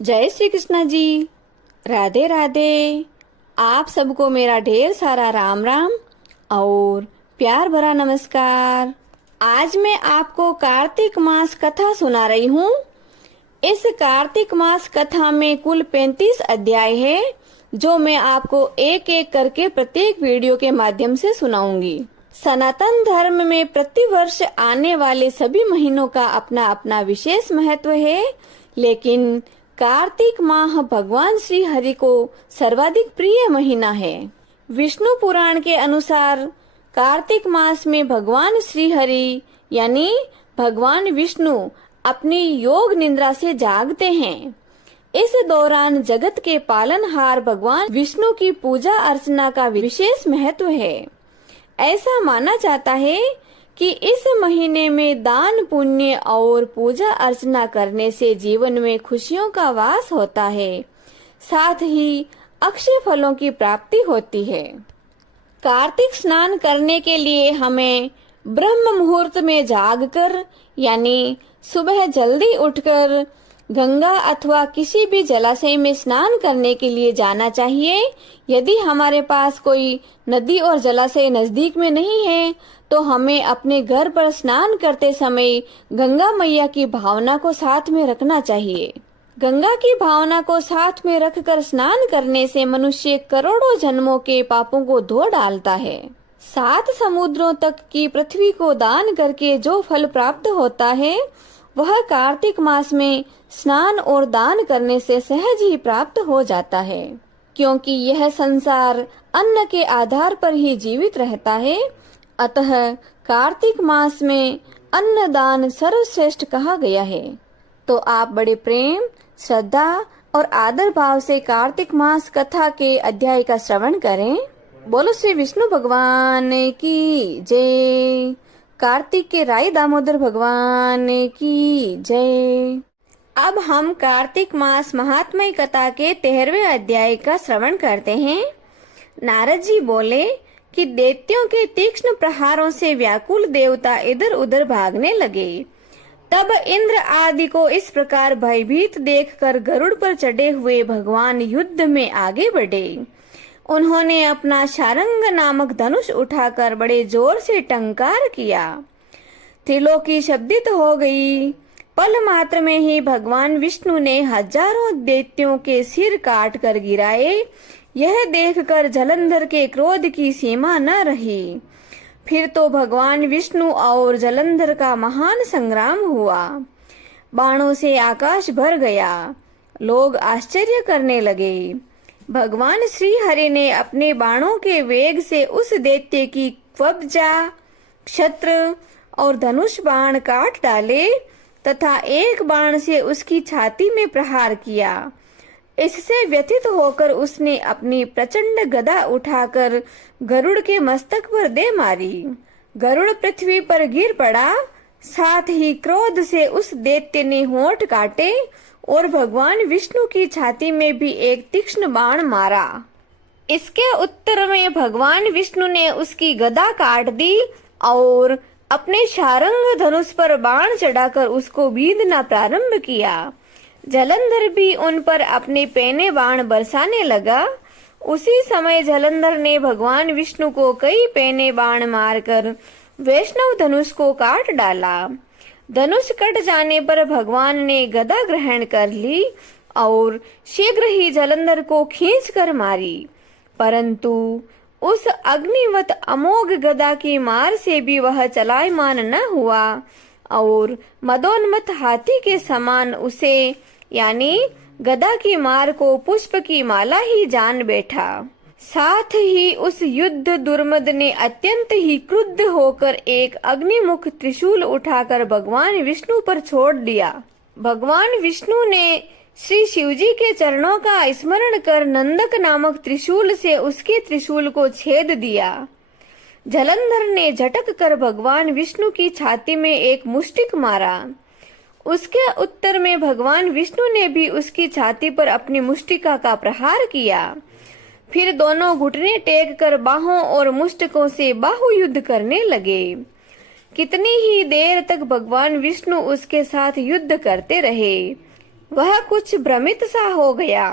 जय श्री कृष्ण जी। राधे राधे। आप सबको मेरा ढेर सारा राम राम और प्यार भरा नमस्कार। आज मैं आपको कार्तिक मास कथा सुना रही हूँ। इस कार्तिक मास कथा में कुल 35 अध्याय है, जो मैं आपको एक एक करके प्रत्येक वीडियो के माध्यम से सुनाऊंगी। सनातन धर्म में प्रतिवर्ष आने वाले सभी महीनों का अपना अपना विशेष महत्व है, लेकिन कार्तिक माह भगवान श्री हरि को सर्वाधिक प्रिय महीना है। विष्णु पुराण के अनुसार कार्तिक मास में भगवान श्री हरि यानी भगवान विष्णु अपनी योग निद्रा से जागते हैं। इस दौरान जगत के पालनहार भगवान विष्णु की पूजा अर्चना का विशेष महत्व है। ऐसा माना जाता है कि इस महीने में दान पुण्य और पूजा अर्चना करने से जीवन में खुशियों का वास होता है, साथ ही अक्षय फलों की प्राप्ति होती है। कार्तिक स्नान करने के लिए हमें ब्रह्म मुहूर्त में जागकर यानी सुबह जल्दी उठकर गंगा अथवा किसी भी जलाशय में स्नान करने के लिए जाना चाहिए। यदि हमारे पास कोई नदी और जलाशय नजदीक में नहीं है तो हमें अपने घर पर स्नान करते समय गंगा मैया की भावना को साथ में रखना चाहिए। गंगा की भावना को साथ में रखकर स्नान करने से मनुष्य करोड़ों जन्मों के पापों को धो डालता है। 7 समुद्रों तक की पृथ्वी को दान करके जो फल प्राप्त होता है वह कार्तिक मास में स्नान और दान करने से सहज ही प्राप्त हो जाता है, क्योंकि यह संसार अन्न के आधार पर ही जीवित रहता है। अतः कार्तिक मास में अन्न दान सर्वश्रेष्ठ कहा गया है। तो आप बड़े प्रेम, श्रद्धा और आदर भाव से कार्तिक मास कथा के अध्याय का श्रवण करें। बोलो श्री विष्णु भगवान की जय। कार्तिक के राई दामोदर भगवान की जय। अब हम कार्तिक मास महात्म्य कथा के 13वें अध्याय का श्रवण करते हैं। नारद जी बोले कि दैत्यों के तीक्ष्ण प्रहारों से व्याकुल देवता इधर उधर भागने लगे। तब इंद्र आदि को इस प्रकार भयभीत देखकर गरुड़ पर चढ़े हुए भगवान युद्ध में आगे बढ़े। उन्होंने अपना शारंग नामक धनुष उठाकर बड़े जोर से टंकार किया। त्रिलोकी शब्दित हो गई। पल मात्र में ही भगवान विष्णु ने हजारों दैत्यों के सिर काट कर गिराए। यह देखकर जलंधर के क्रोध की सीमा न रही। फिर तो भगवान विष्णु और जलंधर का महान संग्राम हुआ। बाणों से आकाश भर गया। लोग आश्चर्य करने लगे। भगवान श्री हरि ने अपने बाणों के वेग से उस दैत्य की कब्जा, क्षत्र और धनुष बाण काट डाले तथा एक बाण से उसकी छाती में प्रहार किया। इससे व्यथित होकर उसने अपनी प्रचंड गदा उठाकर गरुड़ के मस्तक पर दे मारी। गरुड़ पृथ्वी पर गिर पड़ा। साथ ही क्रोध से उस दैत्य ने होंठ काटे और भगवान विष्णु की छाती में भी एक तीक्ष्ण बाण मारा। इसके उत्तर में भगवान विष्णु ने उसकी गदा काट दी और अपने शारंग धनुष पर बाण चढ़ाकर उसको बीधना प्रारंभ किया। जलंधर भी उन पर अपने पैने बाण बरसाने लगा। उसी समय जलंधर ने भगवान विष्णु को कई पैने बाण मारकर वैष्णव धनुष को काट डाला। धनुष कट जाने पर भगवान ने गदा ग्रहण कर ली और शीघ्र ही जलंधर को खींच कर मारी। परंतु उस अग्निवत अमोघ गदा की मार से भी वह चलायमान न हुआ और मदोन्मत्त हाथी के समान उसे यानी गदा की मार को पुष्प की माला ही जान बैठा। साथ ही उस युद्ध दुर्मद ने अत्यंत ही क्रुद्ध होकर एक अग्निमुख त्रिशूल उठाकर भगवान विष्णु पर छोड़ दिया। भगवान विष्णु ने श्री शिवजी के चरणों का स्मरण कर नंदक नामक त्रिशूल से उसके त्रिशूल को छेद दिया। जलंधर ने झटक कर भगवान विष्णु की छाती में एक मुष्टिक मारा। उसके उत्तर में भगवान विष्णु ने भी उसकी छाती पर अपनी मुष्टिका का प्रहार किया। फिर दोनों घुटने टेक कर बाहों और मुष्टिकों से बाहु युद्ध करने लगे। कितनी ही देर तक भगवान विष्णु उसके साथ युद्ध करते रहे। वह कुछ भ्रमित सा हो गया।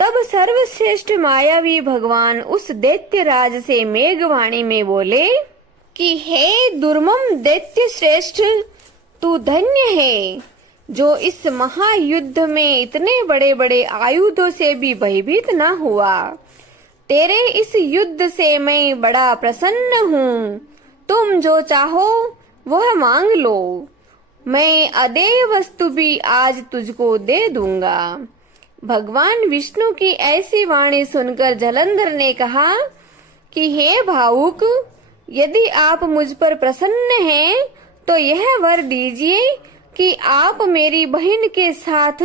तब सर्वश्रेष्ठ मायावी भगवान उस दैत्य राज से मेघवाणी में बोले कि हे दुर्मम दैत्य श्रेष्ठ, तू धन्य है जो इस महायुद्ध में इतने बड़े बड़े आयुधों से भी भयभीत न हुआ। तेरे इस युद्ध से मैं बड़ा प्रसन्न हूँ। तुम जो चाहो वह मांग लो, मैं अदेय वस्तु भी आज तुझको दे दूंगा। भगवान विष्णु की ऐसी वाणी सुनकर जलंधर ने कहा कि हे भावुक, यदि आप मुझ पर प्रसन्न हैं तो यह वर दीजिए कि आप मेरी बहन के साथ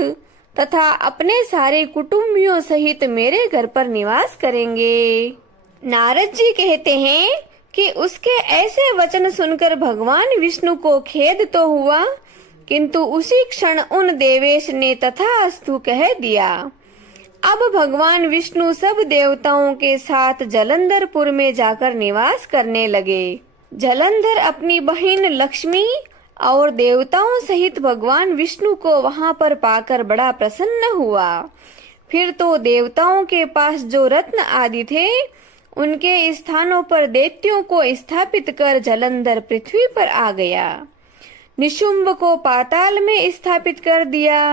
तथा अपने सारे कुटुंबियों सहित मेरे घर पर निवास करेंगे। नारद जी कहते हैं कि उसके ऐसे वचन सुनकर भगवान विष्णु को खेद तो हुआ, किंतु उसी क्षण उन देवेश ने तथास्तु कह दिया। अब भगवान विष्णु सब देवताओं के साथ जलंधरपुर में जाकर निवास करने लगे। जलंधर अपनी बहन लक्ष्मी और देवताओं सहित भगवान विष्णु को वहां पर पाकर बड़ा प्रसन्न हुआ। फिर तो देवताओं के पास जो रत्न आदि थे, उनके स्थानों पर दैत्यों को स्थापित कर जलंधर पृथ्वी पर आ गया। निशुंभ को पाताल में स्थापित कर दिया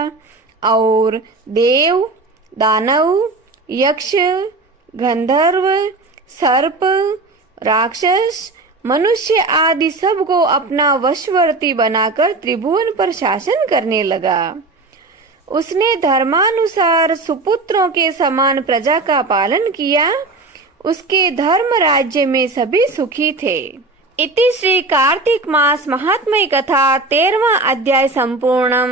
और देव, दानव, यक्ष, गंधर्व, सर्प, राक्षस, मनुष्य आदि सब को अपना वशवर्ती बनाकर त्रिभुवन पर शासन करने लगा। उसने धर्मानुसार सुपुत्रों के समान प्रजा का पालन किया। उसके धर्म राज्य में सभी सुखी थे। इति श्री कार्तिक मास महात्म्य कथा 13वां अध्याय संपूर्णम।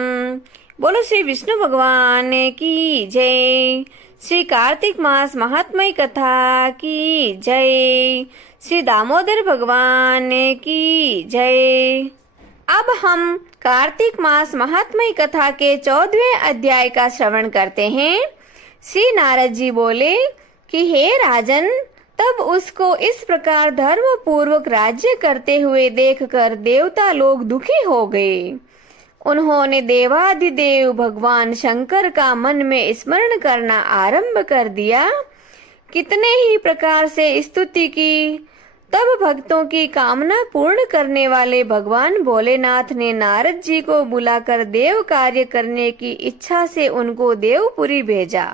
बोलो श्री विष्णु भगवान की जय। श्री कार्तिक मास महात्म्य कथा की जय। श्री दामोदर भगवान की जय। अब हम कार्तिक मास महात्म्य कथा के 14वें अध्याय का श्रवण करते हैं। श्री नारद जी बोले कि हे राजन, तब उसको इस प्रकार धर्म पूर्वक राज्य करते हुए देखकर देवता लोग दुखी हो गए। उन्होंने देवाधिदेव भगवान शंकर का मन में स्मरण करना आरंभ कर दिया। कितने ही प्रकार से स्तुति की। तब भक्तों की कामना पूर्ण करने वाले भगवान भोलेनाथ ने नारद जी को बुलाकर देव कार्य करने की इच्छा से उनको देवपुरी भेजा।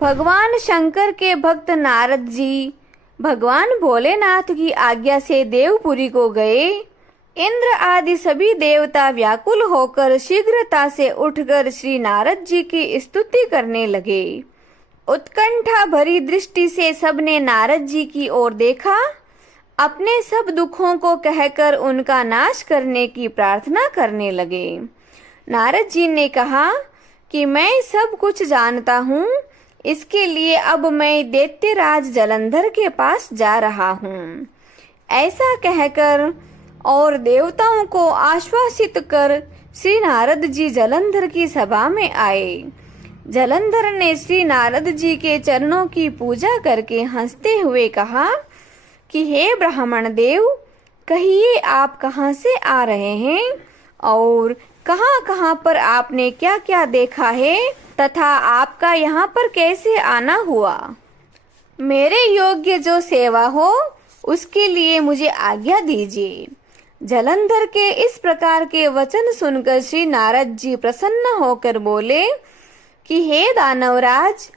भगवान शंकर के भक्त नारद जी भगवान भोलेनाथ की आज्ञा से देवपुरी को गए। इंद्र आदि सभी देवता व्याकुल होकर शीघ्रता से उठकर श्री नारद जी की स्तुति करने लगे। उत्कंठा भरी दृष्टि से सबने नारद जी की ओर देखा। अपने सब दुखों को कहकर उनका नाश करने की प्रार्थना करने लगे। नारद जी ने कहा कि मैं सब कुछ जानता हूँ, इसके लिए अब मैं दैत्यराज जलंधर के पास जा रहा हूँ। ऐसा कहकर और देवताओं को आश्वासित कर श्री नारद जी जलंधर की सभा में आए। जलंधर ने श्री नारद जी के चरणों की पूजा करके हंसते हुए कहा कि हे ब्राह्मण देव, कहिए आप कहाँ से आ रहे हैं और कहाँ पर आपने क्या क्या देखा है तथा आपका यहाँ पर कैसे आना हुआ। मेरे योग्य जो सेवा हो उसके लिए मुझे आज्ञा दीजिए। जलंधर के इस प्रकार के वचन सुनकर श्री नारद जी प्रसन्न होकर बोले कि हे दानवराज,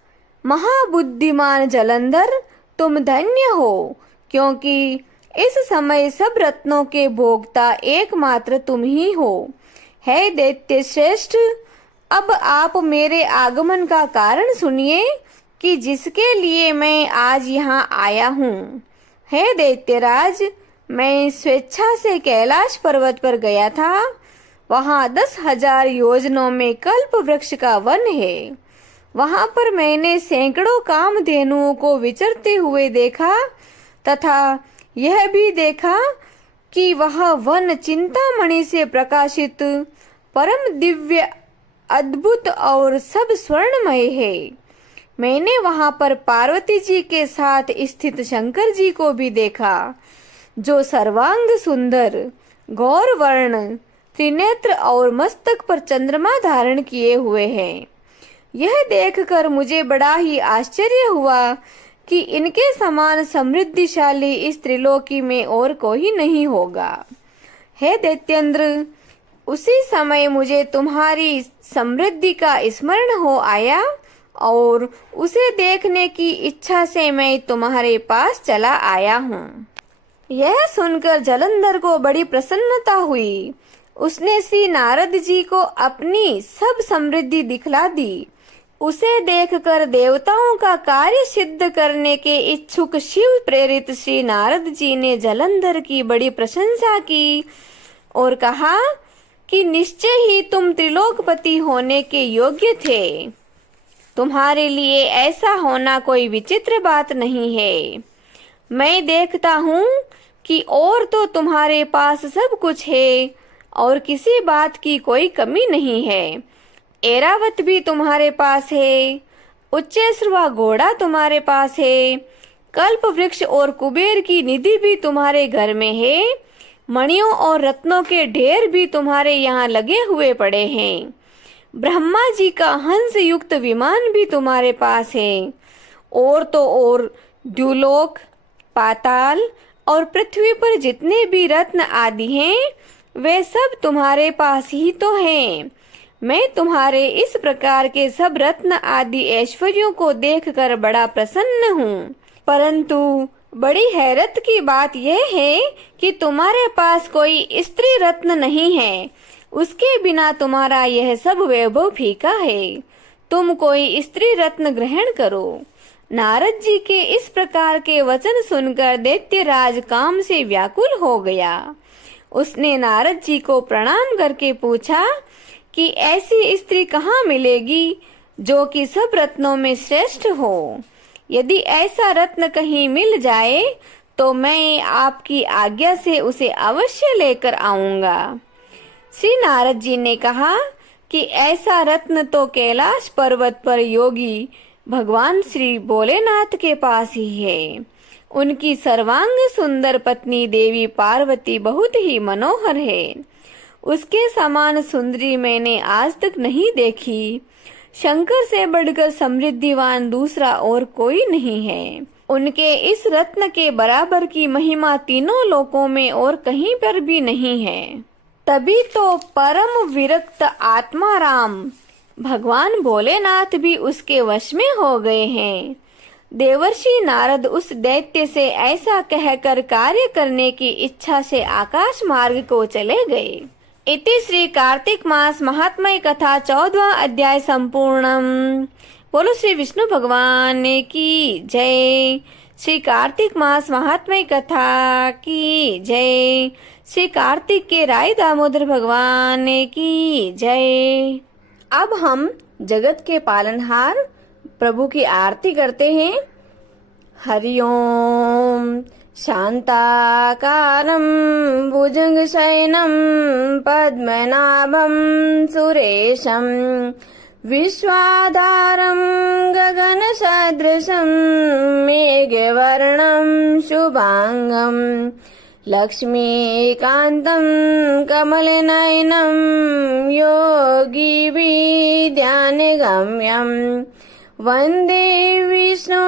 महाबुद्धिमान जलंधर, तुम धन्य हो, क्योंकि इस समय सब रत्नों के भोक्ता एकमात्र तुम ही हो। हे दैत्य श्रेष्ठ, अब आप मेरे आगमन का कारण सुनिए कि जिसके लिए मैं आज यहाँ आया हूँ। हे दैत्यराज, मैं स्वेच्छा से कैलाश पर्वत पर गया था। वहाँ 10,000 योजनों में कल्प वृक्ष का वन है। वहाँ पर मैंने सैकड़ों कामधेनुओं को विचरते हुए देखा तथा यह भी देखा कि वह वन चिंतामणि से प्रकाशित परम दिव्य, अद्भुत और सब स्वर्णमय है। मैंने वहां पर पार्वती जी के साथ स्थित शंकर जी को भी देखा, जो सर्वांग सुंदर, गौर वर्ण, त्रिनेत्र और मस्तक पर चंद्रमा धारण किए हुए हैं। यह देखकर मुझे बड़ा ही आश्चर्य हुआ कि इनके समान समृद्धिशाली इस त्रिलोकी में और कोई नहीं होगा। हे दैत्येंद्र, उसी समय मुझे तुम्हारी समृद्धि का स्मरण हो आया और उसे देखने की इच्छा से मैं तुम्हारे पास चला आया हूँ। यह सुनकर जलंधर को बड़ी प्रसन्नता हुई। उसने श्री नारद जी को अपनी सब समृद्धि दिखला दी। उसे देखकर देवताओं का कार्य सिद्ध करने के इच्छुक शिव प्रेरित श्री नारद जी ने जलंधर की बड़ी प्रशंसा की और कहा कि निश्चय ही तुम त्रिलोकपति होने के योग्य थे। तुम्हारे लिए ऐसा होना कोई विचित्र बात नहीं है। मैं देखता हूँ कि और तो तुम्हारे पास सब कुछ है और किसी बात की कोई कमी नहीं है। ऐरावत भी तुम्हारे पास है, उच्चैश्रवा घोड़ा तुम्हारे पास है, कल्प वृक्ष और कुबेर की निधि भी तुम्हारे घर में है, मणियों और रत्नों के ढेर भी तुम्हारे यहाँ लगे हुए पड़े हैं, ब्रह्मा जी का हंस युक्त विमान भी तुम्हारे पास है, और तो और द्युलोक, पाताल और पृथ्वी पर जितने भी रत्न आदि हैं वे सब तुम्हारे पास ही तो हैं। मैं तुम्हारे इस प्रकार के सब रत्न आदि ऐश्वर्यों को देखकर बड़ा प्रसन्न हूँ, परंतु बड़ी हैरत की बात यह है कि तुम्हारे पास कोई स्त्री रत्न नहीं है। उसके बिना तुम्हारा यह सब वैभव फीका है। तुम कोई स्त्री रत्न ग्रहण करो। नारद जी के इस प्रकार के वचन सुनकर दैत्यराज काम से व्याकुल हो गया। उसने नारद जी को प्रणाम करके पूछा कि ऐसी स्त्री कहाँ मिलेगी जो कि सब रत्नों में श्रेष्ठ हो। यदि ऐसा रत्न कहीं मिल जाए तो मैं आपकी आज्ञा से उसे अवश्य लेकर आऊंगा। श्री नारद जी ने कहा कि ऐसा रत्न तो कैलाश पर्वत पर योगी भगवान श्री भोलेनाथ के पास ही है। उनकी सर्वांग सुंदर पत्नी देवी पार्वती बहुत ही मनोहर है। उसके समान सुंदरी मैंने आज तक नहीं देखी। शंकर से बढ़कर समृद्धिवान दूसरा और कोई नहीं है। उनके इस रत्न के बराबर की महिमा तीनों लोकों में और कहीं पर भी नहीं है। तभी तो परम विरक्त आत्मा राम भगवान भोलेनाथ भी उसके वश में हो गए हैं। देवर्षि नारद उस दैत्य से ऐसा कहकर कार्य करने की इच्छा से आकाश मार्ग को चले गए। इति श्री कार्तिक मास महात्म्य कथा 14वां अध्याय संपूर्णम। बोलो श्री विष्णु भगवान की जय। श्री कार्तिक मास महात्म्य कथा की जय। श्री कार्तिक के राय दामोदर भगवान की जय। अब हम जगत के पालनहार प्रभु की आरती करते हैं। हरि ओम। शांताकारं भुजंगशयनं पद्मनाभं सुरेशं विश्वाधारं गगनसदृशं मेघवर्णं शुभांगं लक्ष्मीकान्तं कमलनयनं योगिभिर्ध्यानगम्यं वन्दे विष्णु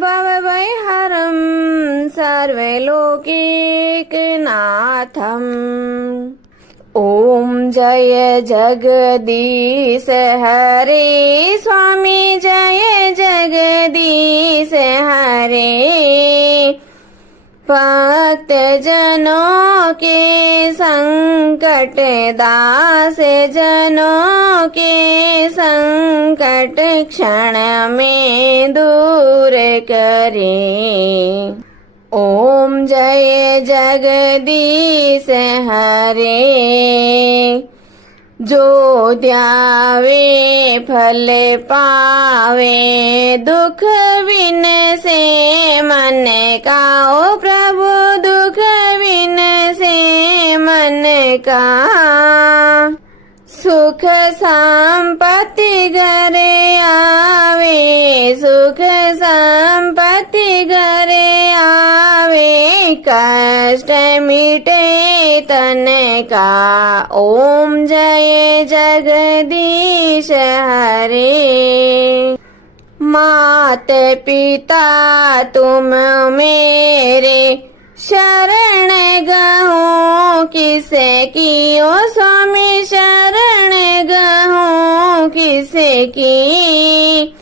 भवभयहरं सर्वलोकैकनाथम्। ओम जय जगदीश हरे स्वामी जय जगदीश हरे। भक्त जनों के संकट दास जनों के संकट क्षण में दूर करे। ओम जय जगदीश हरे। जो ध्यावे फल पावे दुख बिन से मन का। ओ प्रभु दुख बिन से मन का। सुख संपत्ति घर आवे सुख संपत्ति घर आवे कष्ट मिटे तन का। ओम जय जगदीश हरे। मात पिता तुम मेरे शरण गहूँ किसे की। ओ स्वामी शरण गहूँ किसे की।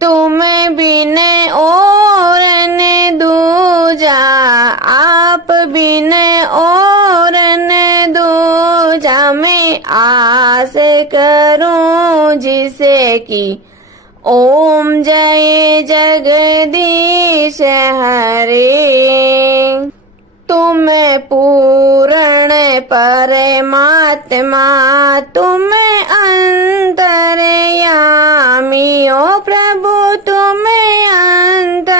तुम बिन और न दूजा। आप बिन और न दूजा। मैं आस करूं जिसे की। ओम जय जगदीश हरे। तुम पूर्ण परमात्मा तुम अंतर्यामी। ओ प्रभु तुम अंतर्यामी।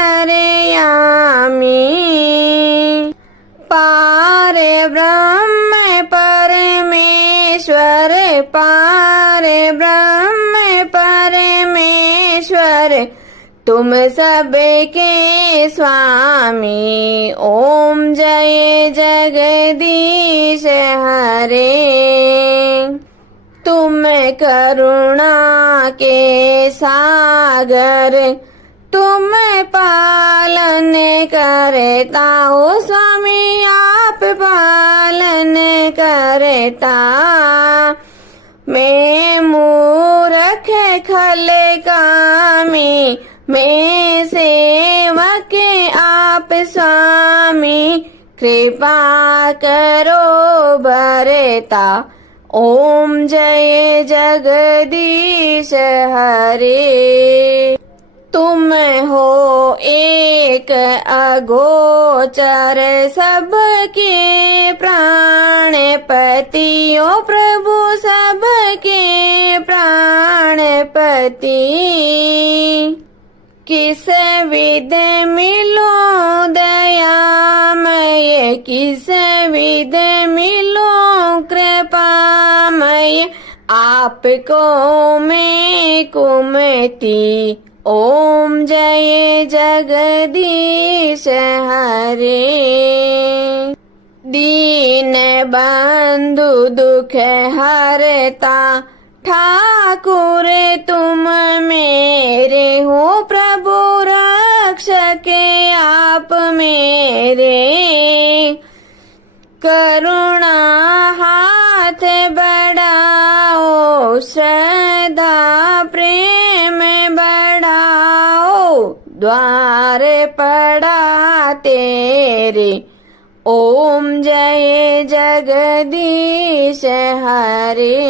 पार ब्रह्म परमेश्वर पार ब्रह्म परमेश्वर तुम सबके स्वामी। ओम जय जगदीश हरे। तुम करुणा के सागर तुम पालन करता। हो स्वामी आप पालन करता। मैं मूर्ख खल कामी मैं सेवक आप स्वामी। कृपा करो बरता। ओम जय जगदीश हरे। तुम हो एक अगोचर सबके प्राणपति। ओ प्रभु सबके प्राणपति। किस विध मिलो दयामय किस विध मिलो कृपामय। आपको मैं कुमति। ओम जय जगदीश हरे। दीन बंधु दुख हरता ठाकुर तुम मेरे हो। प्रभु रक्षक आप मेरे। करुणा हाथ बढ़ाओ श्रद्धा प्रेम बढ़ाओ। द्वार पड़ा तेरे। ओम जय जगदीश हरे।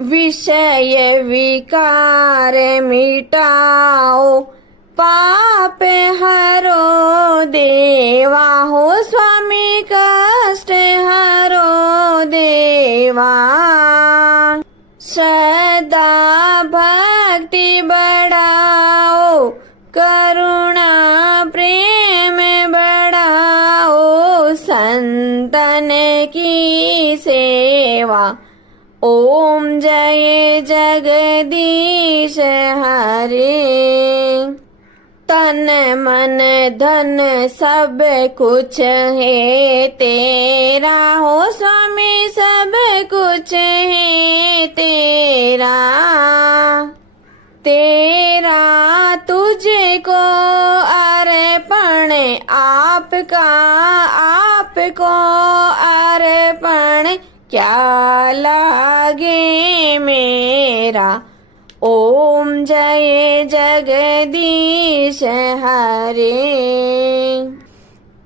विषय विकार मिटाओ पाप हरो देवा। हो स्वामी कष्ट हरो देवा। श्रद्धा भक्ति बढ़ाओ करुणा प्रेम बढ़ाओ। संतन की सेवा। ओम जय जगदीश हरे। तन मन धन सब कुछ है तेरा। हो स्वामी सब कुछ है तेरा। तेरा तुझको अर्पण आपका आपको अर्पण। क्या लागे मेरा। ओम जय जगदीश हरे।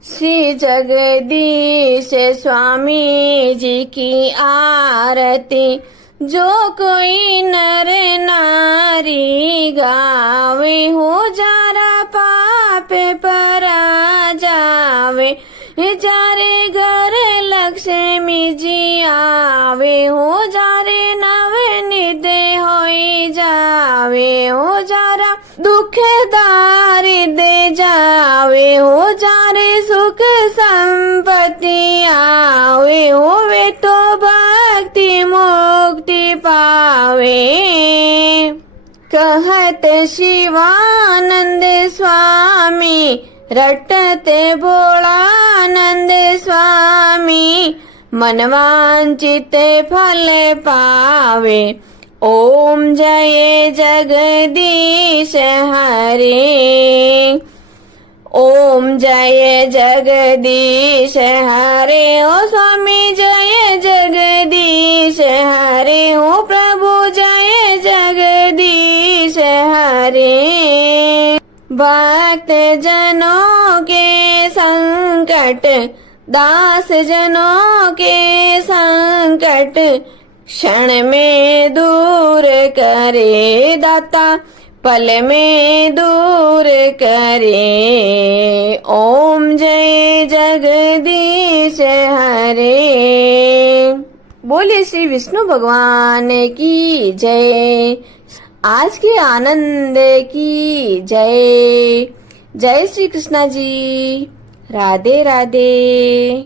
श्री जगदीश स्वामी जी की आरती जो कोई नर नारी गावे। हो जारा पाप परा जावे। जारे घर लक्ष्मी जी आवे। हो जारे नवनिध होई जावे। हो जारा दुख दारिद्र जावे। हो जारे सुख संपत्ति आवे। होवे तो भक्ति मुक्ति पावे। कहत शिवानंद स्वामी रटते भोळानंद स्वामी मनवांचित फल पावे। ओम जय जगदीश हरे। ओम जय जगदीश हरे। ओ स्वामी जय जगदीश हरे। ओ प्रभु जय जगदीश हरे। भक्त जनों के संकट दास जनों के संकट क्षण में दूर करे दाता पल में दूर करे। ओम जय जगदीश हरे। बोले श्री विष्णु भगवान की जय। आज के आनंद की जय। जय श्री कृष्णा जी। राधे राधे।